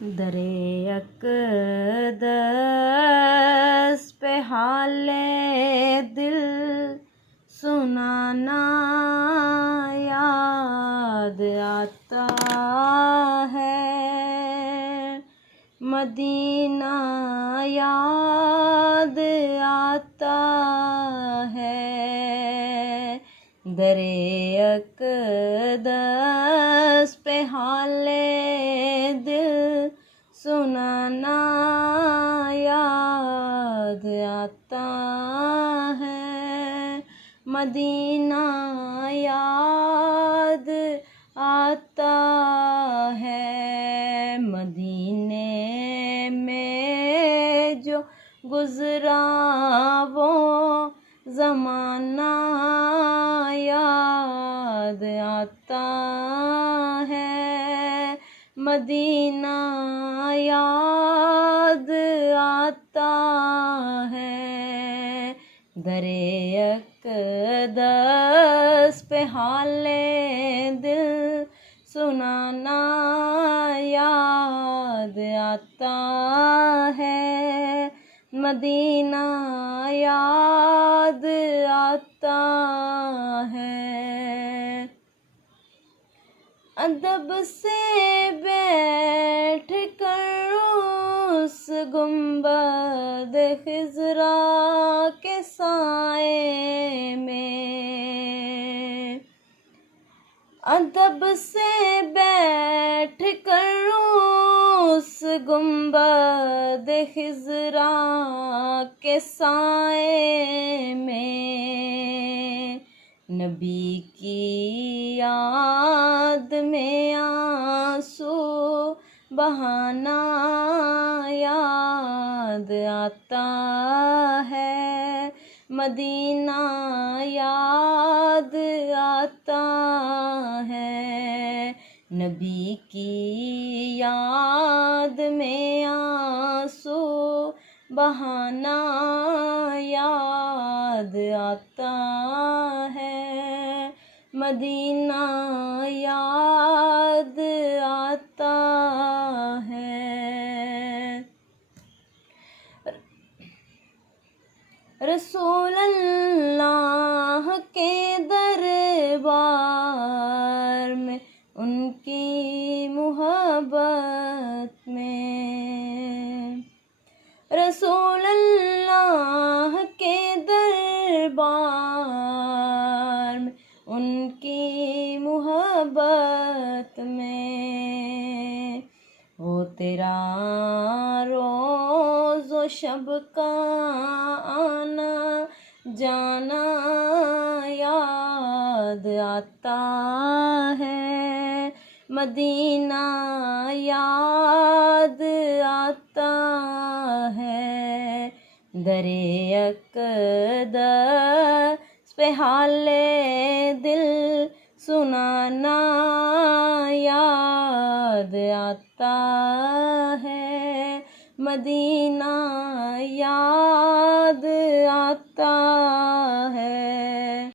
درِ اقدس پہ حال دل سنانا یاد آتا ہے، مدینہ یاد آتا ہے، درِ اقدس پہ حال دل سنانا یاد آتا ہے، مدینہ یاد آتا ہے، مدینے میں جو گزرا وہ زمانہ یاد آتا ہے، مدینہ یاد آتا ہے، درِ اقدس پہ حال دل سنانا یاد آتا ہے، مدینہ یاد آتا ہے، ادب سے بیٹھ کر اس گنبد خضرا کے سائے میں، ادب سے بیٹھ کر اس گنبد خضرا کے سائے میں، نبی کی یاد میں آنسو بہانا یاد آتا ہے، مدینہ یاد آتا ہے، نبی کی یاد میں آنسو بہانا یاد آتا ہے، مدینہ یاد آتا ہے، رسول اللہ کے دربار میں ان کی محبت میں، رسول اللہ کے دربار میں ان کی محبت میں، وہ تیرا روز و شب کا آنا جانا یاد آتا ہے، مدینہ یاد آتا ہے، درِ اقدس پہ حال دل سنانا یاد آتا ہے، مدینہ یاد آتا ہے۔